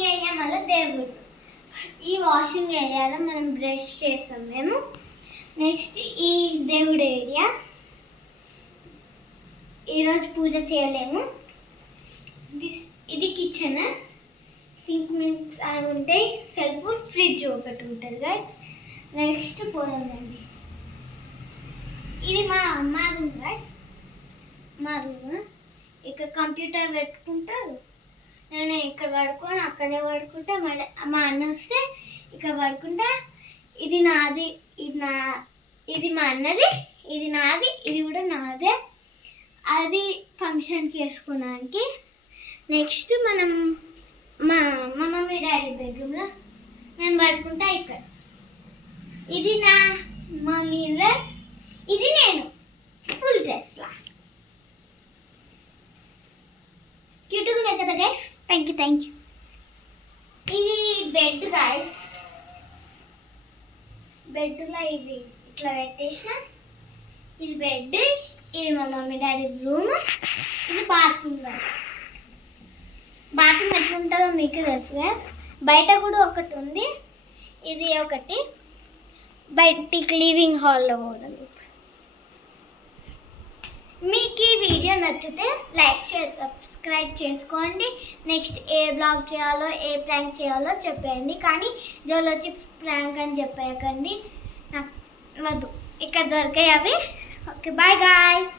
Washing area మళ్ళీ దేవుడు. ఈ వాషింగ్ ఏరియాలో మనం బ్రష్ చేస్తాం మేము. నెక్స్ట్ ఈ దేవుడు ఏరియా, ఈరోజు పూజ చేయలేము. ఇది కిచెన్, సింక్ మిక్స్ అవి ఉంటాయి, సెల్ఫ్, ఫ్రిడ్జ్ ఒకటి ఉంటుంది గైస్. నెక్స్ట్ పోదామండి. ఇది మా రూమ్ గైస్, మా రూమ్. ఇక్కడ కంప్యూటర్ పెట్టుకుంటారు, నేను ఇక్కడ పడుకొని అక్కడే పడుకుంటా. మా అన్న వస్తే ఇక్కడ పడుకుంటా. ఇది నాది, ఇది మా అన్నది, ఇది నాది, ఇది కూడా నాదే. అది ఫంక్షన్కి వేసుకోవడానికి. నెక్స్ట్ మనం మా మమ్మీ డాడీ బెడ్రూమ్లో నేను పడుకుంటా ఇక్కడ. ఇది మా మిర్రర్, ఇది నేను ఫుల్ డ్రెస్లా. క్యూట్గా ఉన్నాయి కదా గైస్. Thank you. ఇది బెడ్ గైస్. బెడ్లో ఇది ఇట్లా పెట్టేసిన. ఇది బెడ్, ఇది మా మమ్మీ డాడీ రూమ్, ఇది బాత్రూమ్ గైస్. బాత్రూమ్ ఎట్లుంటుందో మీకు తెలుసు గైస్. బయట కూడా ఒకటి ఉంది, ఇది ఒకటి బయటికి లివింగ్ హాల్లో కూడా. మీకు ఈ వీడియో నచ్చితే లైక్, షేర్, సబ్స్క్రైబ్ చేసుకోండి. నెక్స్ట్ ఏ బ్లాగ్ చేయాలో, ఏ ప్రాంక్ చేయాలో చెప్పేయండి. కానీ జోలోచి ప్రాంక్ అని చెప్పేయకండి, వద్దు. ఇక్కడ దొరికాయి అవి. Okay, bye guys.